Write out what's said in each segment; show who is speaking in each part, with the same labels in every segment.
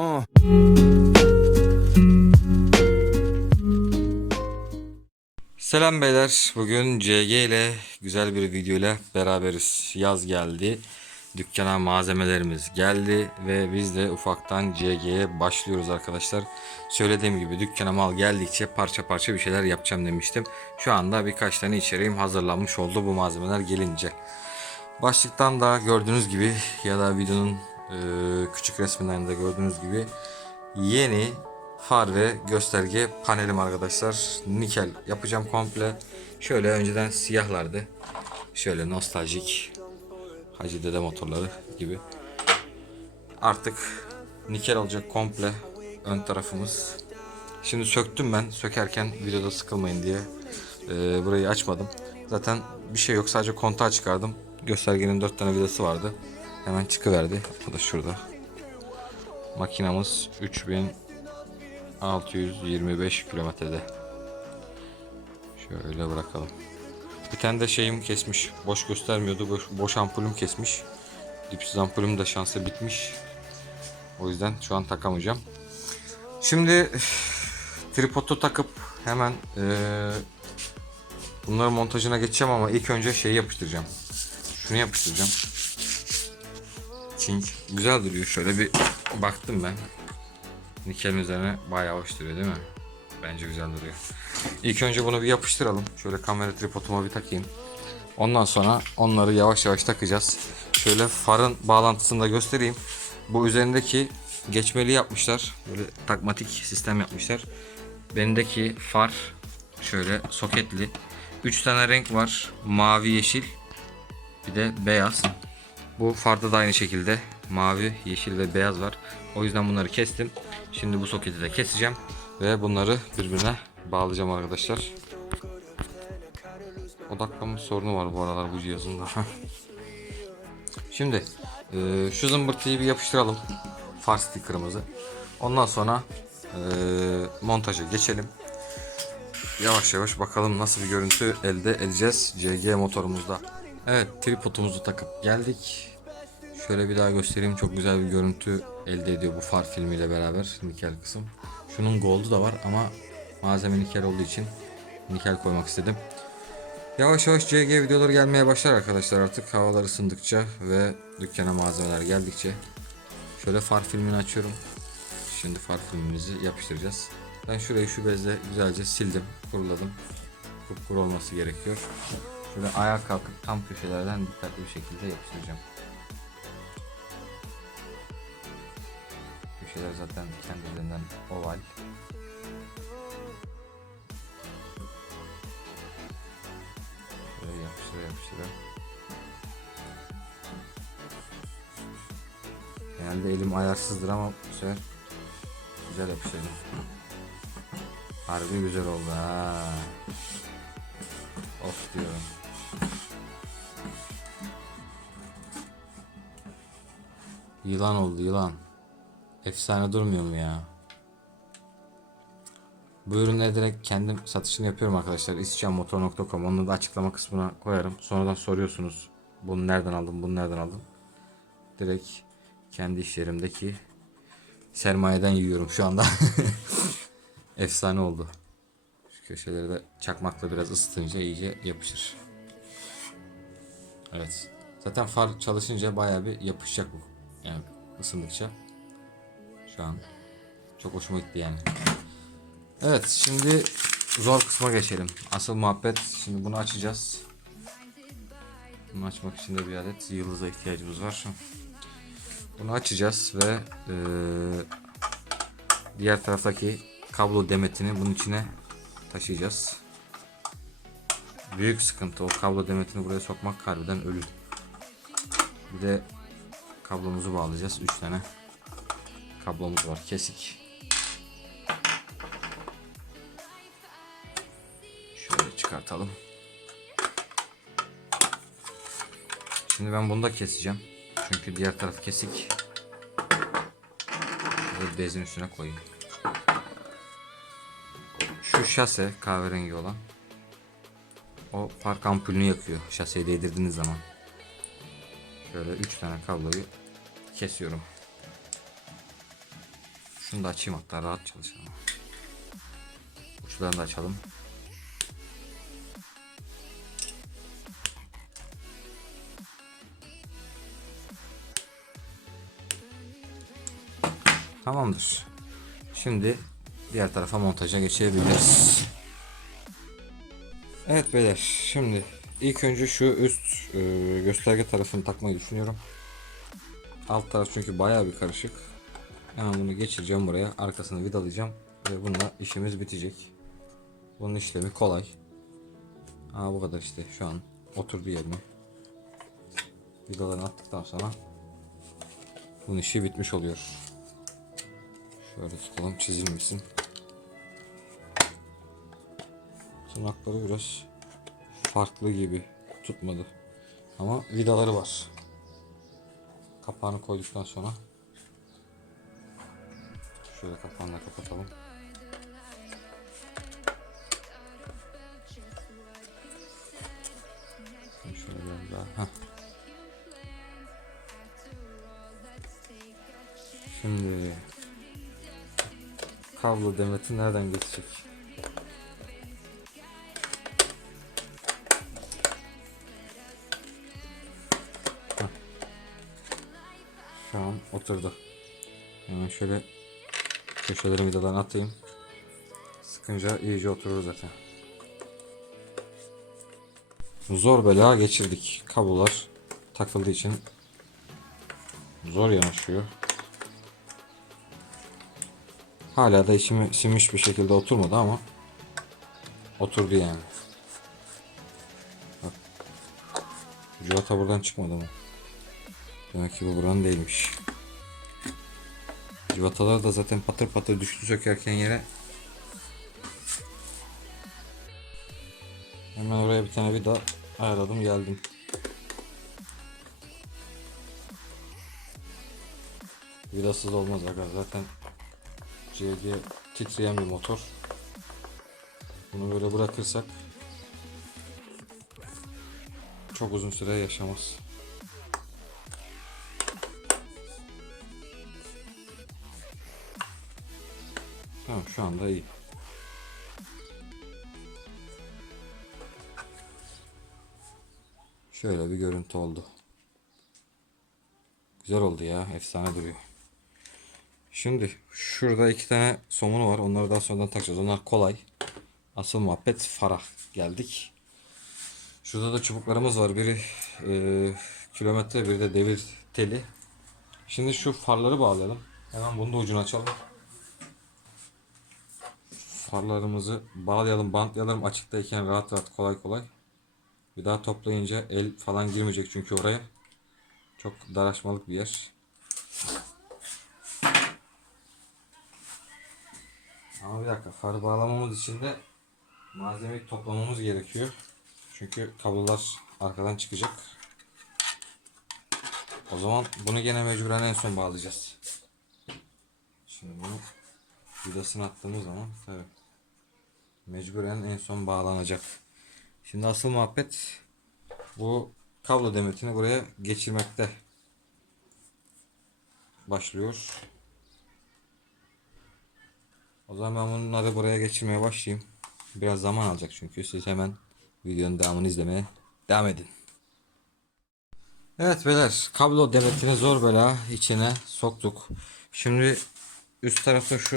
Speaker 1: Uh.
Speaker 2: Selam beyler. Bugün CG ile güzel bir video ile beraberiz. Yaz geldi. Dükkana malzemelerimiz geldi ve biz de ufaktan CG'ye başlıyoruz arkadaşlar. Söylediğim gibi dükkana mal geldikçe parça parça bir şeyler yapacağım demiştim. Şu anda birkaç tane içeriğim hazırlanmış oldu bu malzemeler gelince. Başlıktan da gördüğünüz gibi ya da videonun e, küçük resminden de gördüğünüz gibi yeni far ve gösterge panelim arkadaşlar. Nikel yapacağım komple. Şöyle önceden siyahlardı. Şöyle nostaljik Hacı Dede motorları gibi. Artık nikel olacak komple ön tarafımız. Şimdi söktüm ben. Sökerken videoda sıkılmayın diye e, burayı açmadım. Zaten bir şey yok. Sadece kontağı çıkardım. Göstergenin 4 tane vidası vardı. Hemen çıkıverdi. O da şurada. Makinamız 3625 kilometrede. Şöyle bırakalım. Bir tane de şeyim kesmiş. Boş göstermiyordu. Boş, boş ampulüm kesmiş. Dipsiz ampulüm de şansı bitmiş. O yüzden şu an takamayacağım. Şimdi tripodu takıp hemen eee bunların montajına geçeceğim ama ilk önce şeyi yapıştıracağım. Şunu yapıştıracağım. Çink. Güzel duruyor. Şöyle bir baktım ben. Nikelin üzerine bayağı hoş duruyor değil mi? Bence güzel duruyor. İlk önce bunu bir yapıştıralım. Şöyle kamera tripoduma bir takayım. Ondan sonra onları yavaş yavaş takacağız. Şöyle farın bağlantısını da göstereyim. Bu üzerindeki geçmeli yapmışlar. Böyle takmatik sistem yapmışlar. Bendeki far şöyle soketli. 3 tane renk var. Mavi, yeşil, bir de beyaz. Bu farda da aynı şekilde mavi, yeşil ve beyaz var. O yüzden bunları kestim. Şimdi bu soketi de keseceğim ve bunları birbirine bağlayacağım arkadaşlar. Odaklanma sorunu var bu aralar bu cihazın da. Şimdi e, şu zımbırtıyı bir yapıştıralım. Far sticker'ımızı. Ondan sonra e, montaja geçelim. Yavaş yavaş bakalım nasıl bir görüntü elde edeceğiz CG motorumuzda. Evet tripodumuzu takıp geldik. Şöyle bir daha göstereyim. Çok güzel bir görüntü elde ediyor bu far filmiyle beraber nikel kısım. Şunun gold'u da var ama malzeme nikel olduğu için nikel koymak istedim. Yavaş yavaş CG videoları gelmeye başlar arkadaşlar artık havalar ısındıkça ve dükkana malzemeler geldikçe. Şöyle far filmini açıyorum. Şimdi far filmimizi yapıştıracağız. Ben şurayı şu bezle güzelce sildim, kuruladım. Kupkuru olması gerekiyor. Şöyle ayağa kalkıp tam köşelerden dikkatli bir şekilde yapıştıracağım. Köşeler zaten kendilerinden oval. Şöyle yapıştıra yapıştıra. Genelde elim ayarsızdır ama bu sefer güzel yapıştırdım. Harbi güzel oldu ha. Of diyorum. Yılan oldu yılan. Efsane durmuyor mu ya? Bu ürünleri direkt kendim satışını yapıyorum arkadaşlar. isyanmotor.com Onu da açıklama kısmına koyarım. Sonradan soruyorsunuz. Bunu nereden aldım, bunu nereden aldım. Direkt kendi iş yerimdeki sermayeden yiyorum şu anda. Efsane oldu. Şu köşeleri de çakmakla biraz ısıtınca iyice yapışır. Evet. Zaten far çalışınca bayağı bir yapışacak bu. Yani ısındıkça. An çok hoşuma gitti yani. Evet şimdi zor kısma geçelim. Asıl muhabbet şimdi bunu açacağız. Bunu açmak için de bir adet yıldıza ihtiyacımız var. Bunu açacağız ve eee, diğer taraftaki kablo demetini bunun içine taşıyacağız. Büyük sıkıntı o kablo demetini buraya sokmak harbiden ölüm. Bir de kablomuzu bağlayacağız. 3 tane kablomuz var kesik. Şöyle çıkartalım. Şimdi ben bunu da keseceğim. Çünkü diğer taraf kesik. Şöyle bezin üstüne koyayım. Şu şase kahverengi olan o park ampulünü yakıyor şaseye değdirdiğiniz zaman. Şöyle 3 tane kabloyu kesiyorum. Şunu da açayım hatta rahat çalışalım. Uçlarını da açalım. Tamamdır. Şimdi diğer tarafa montaja geçebiliriz. Evet beyler şimdi ilk önce şu üst e, gösterge tarafını takmayı düşünüyorum. Alt taraf çünkü bayağı bir karışık. Hemen bunu geçireceğim buraya. Arkasını vidalayacağım. Ve bununla işimiz bitecek. Bunun işlemi kolay. Aa bu kadar işte şu an oturdu yerine. Vidalarını attıktan sonra bunun işi bitmiş oluyor. Şöyle tutalım çizilmesin. Tırnakları biraz farklı gibi tutmadı. Ama vidaları var. Kapağını koyduktan sonra şöyle kapağını kapatalım. Şöyle biraz daha. Heh. Şimdi kablo demeti nereden geçecek? Heh. Şu an oturdu. Hemen şöyle köşeleri vidadan atayım. Sıkınca iyice oturur zaten. Zor bela geçirdik. Kablolar takıldığı için zor yanaşıyor. Hala da içimi sinmiş bir şekilde oturmadı ama oturdu yani. Bak. Civata buradan çıkmadı mı? Demek ki bu buranın değilmiş. Civatalar da zaten patır patır düştü sökerken yere. Hemen oraya bir tane vida ayarladım geldim. Vidasız olmaz aga zaten CG titreyen bir motor. Bunu böyle bırakırsak çok uzun süre yaşamaz. Şu anda iyi. Şöyle bir görüntü oldu. Güzel oldu ya. Efsane duruyor. Şimdi şurada iki tane somunu var. Onları daha sonradan takacağız. Onlar kolay. Asıl muhabbet fara geldik. Şurada da çubuklarımız var. Biri e, kilometre, biri de devir teli. Şimdi şu farları bağlayalım. Hemen bunu da ucunu açalım. Farlarımızı bağlayalım, bantlayalım açıktayken rahat rahat kolay kolay. Bir daha toplayınca el falan girmeyecek çünkü oraya. Çok daraşmalık bir yer. Ama bir dakika farı bağlamamız için de malzemeyi toplamamız gerekiyor. Çünkü kablolar arkadan çıkacak. O zaman bunu gene mecburen en son bağlayacağız. Şimdi bunu vidasını attığımız zaman tabi mecburen en son bağlanacak. Şimdi asıl muhabbet bu kablo demetini buraya geçirmekte başlıyor. O zaman ben bunları buraya geçirmeye başlayayım. Biraz zaman alacak çünkü siz hemen videonun devamını izlemeye devam edin. Evet beyler kablo demetini zor bela içine soktuk. Şimdi üst tarafta şu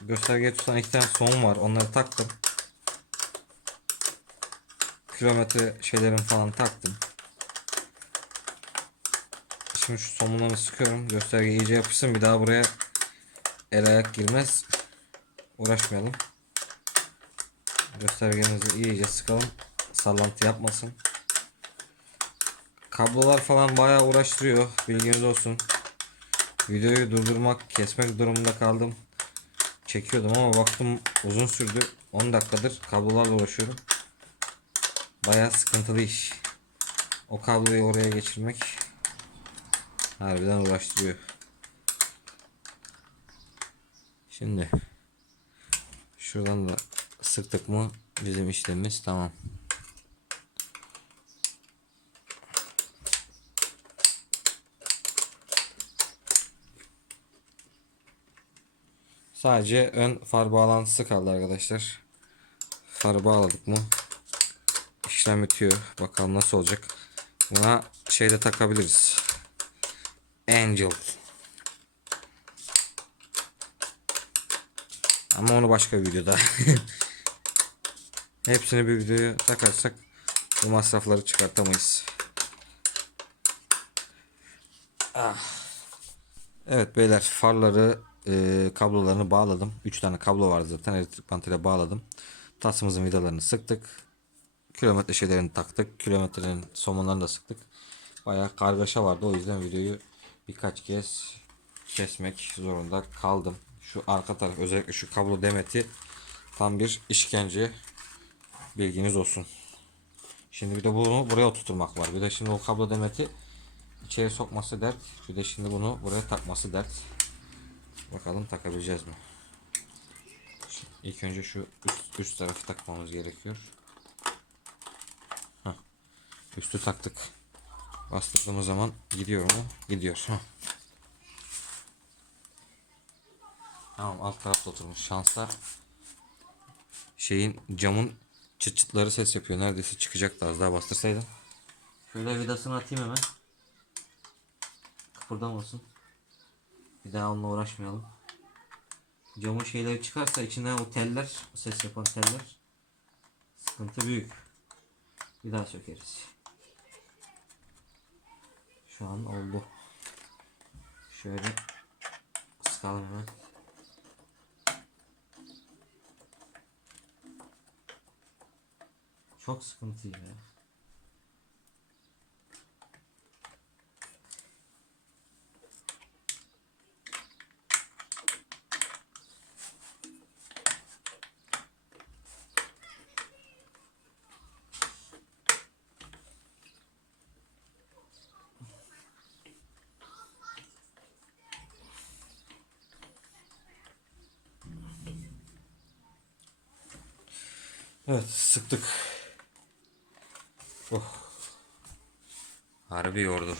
Speaker 2: göstergeyi tutan iki tane somun var. Onları taktım. Kilometre şeylerin falan taktım. Şimdi şu somunlarını sıkıyorum. Gösterge iyice yapışsın. Bir daha buraya el ayak girmez. Uğraşmayalım. Göstergemizi iyice sıkalım. Sallantı yapmasın. Kablolar falan bayağı uğraştırıyor. Bilginiz olsun. Videoyu durdurmak, kesmek durumunda kaldım. Çekiyordum ama baktım uzun sürdü. 10 dakikadır kablolarla uğraşıyorum. Bayağı sıkıntılı iş. O kabloyu oraya geçirmek harbiden uğraştırıyor. Şimdi şuradan da sıktık mı bizim işlemimiz tamam. Sadece ön far bağlantısı kaldı arkadaşlar. Farı bağladık mı? İşlem bitiyor. Bakalım nasıl olacak. Buna şey de takabiliriz. Angel. Ama onu başka bir videoda. Hepsini bir videoya takarsak bu masrafları çıkartamayız. Ah. Evet beyler farları e, kablolarını bağladım. 3 tane kablo vardı zaten elektrik bantıyla bağladım. Tasımızın vidalarını sıktık. Kilometre şeylerini taktık. Kilometrenin somunlarını da sıktık. Bayağı kargaşa vardı o yüzden videoyu birkaç kez kesmek zorunda kaldım. Şu arka taraf özellikle şu kablo demeti tam bir işkence bilginiz olsun. Şimdi bir de bunu buraya oturtmak var. Bir de şimdi o kablo demeti içeri sokması dert. Bir de şimdi bunu buraya takması dert. Bakalım takabileceğiz mi? Şimdi ilk önce şu üst, üst tarafı takmamız gerekiyor. Üstü taktık. Bastırdığımız zaman gidiyor mu? Gidiyor. Heh. Tamam alt tarafta oturmuş. Şanslar şeyin camın çıt çıtları ses yapıyor. Neredeyse çıkacaktı az daha bastırsaydım. Şöyle vidasını atayım hemen. Kıpırdamasın. Bir daha onunla uğraşmayalım. Camın şeyleri çıkarsa içinden o teller, ses yapan teller sıkıntı büyük. Bir daha sökeriz. Şu an oldu. Şöyle sıkalım hemen. Çok sıkıntıydı ya. Evet sıktık. Oh. Harbi yordu.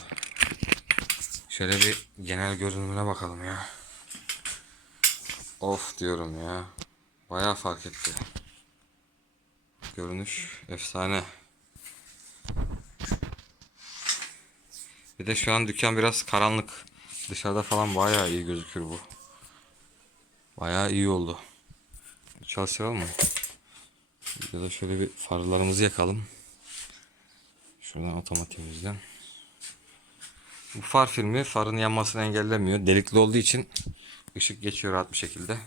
Speaker 2: Şöyle bir genel görünümüne bakalım ya. Of diyorum ya. Bayağı fark etti. Görünüş efsane. Bir de şu an dükkan biraz karanlık. Dışarıda falan bayağı iyi gözükür bu. Bayağı iyi oldu. Çalıştıralım mı? Ya da şöyle bir farlarımızı yakalım. Şuradan otomatikimizden. Bu far filmi farın yanmasını engellemiyor. Delikli olduğu için ışık geçiyor rahat bir şekilde.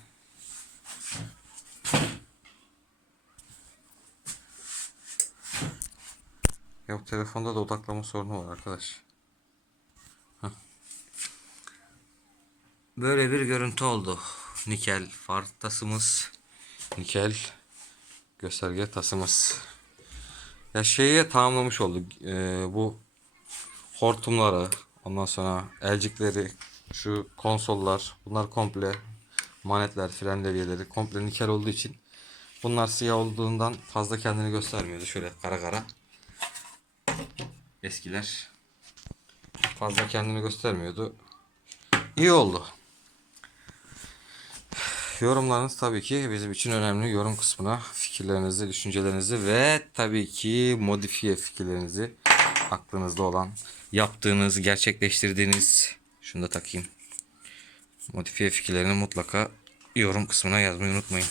Speaker 2: Yok telefonda da odaklama sorunu var arkadaş. Böyle bir görüntü oldu. Nikel far tasımız. Nikel gösterge tasımız. Ya şeye tamamlamış olduk. Ee, bu hortumları, ondan sonra elcikleri, şu konsollar, bunlar komple manetler, fren levyeleri komple nikel olduğu için bunlar siyah olduğundan fazla kendini göstermiyordu. Şöyle kara kara. Eskiler fazla kendini göstermiyordu. İyi oldu. Yorumlarınız tabii ki bizim için önemli. Yorum kısmına fikirlerinizi, düşüncelerinizi ve tabii ki modifiye fikirlerinizi aklınızda olan, yaptığınız, gerçekleştirdiğiniz şunu da takayım. Modifiye fikirlerini mutlaka yorum kısmına yazmayı unutmayın.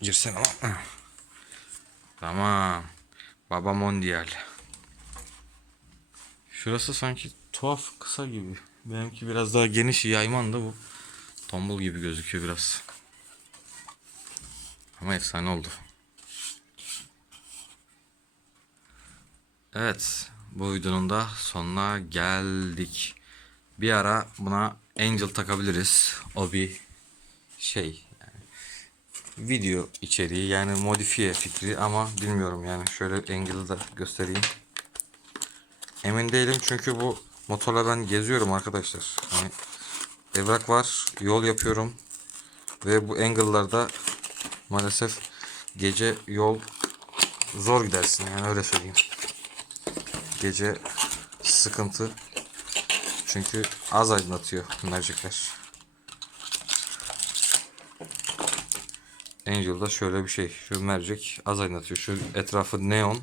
Speaker 2: Girsen ama. Tamam. Baba Mondial. Şurası sanki tuhaf kısa gibi. Benimki biraz daha geniş yayman da bu tombul gibi gözüküyor biraz. Ama efsane oldu. Evet, bu videonun da sonuna geldik. Bir ara buna Angel takabiliriz. O bir şey yani video içeriği yani modifiye fikri ama bilmiyorum yani şöyle Angel'ı da göstereyim. Emin değilim çünkü bu motorla ben geziyorum arkadaşlar. Hani evrak var, yol yapıyorum ve bu angle'larda maalesef gece yol zor gidersin yani öyle söyleyeyim. Gece sıkıntı. Çünkü az aydınlatıyor mercekler. Angel'da şöyle bir şey. Şu mercek az aydınlatıyor. Şu etrafı neon.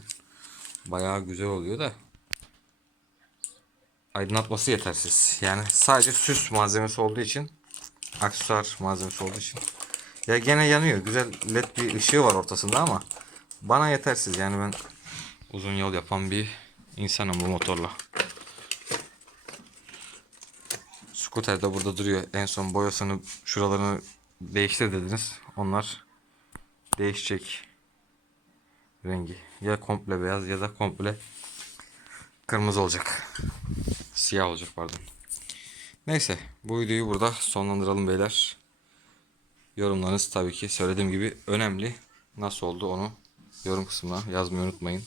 Speaker 2: Bayağı güzel oluyor da. Aydınlatması yetersiz. Yani sadece süs malzemesi olduğu için aksesuar malzemesi olduğu için. Ya gene yanıyor. Güzel led bir ışığı var ortasında ama bana yetersiz. Yani ben uzun yol yapan bir insanım bu motorla. Scooter de burada duruyor. En son boyasını şuralarını değiştir dediniz. Onlar değişecek rengi. Ya komple beyaz ya da komple kırmızı olacak. Siyah olacak pardon. Neyse bu videoyu burada sonlandıralım beyler. Yorumlarınız tabii ki söylediğim gibi önemli. Nasıl oldu onu yorum kısmına yazmayı unutmayın.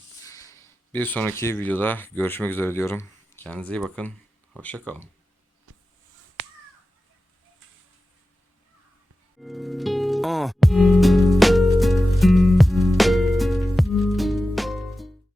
Speaker 2: Bir sonraki videoda görüşmek üzere diyorum. Kendinize iyi bakın. Hoşçakalın.
Speaker 1: Uh.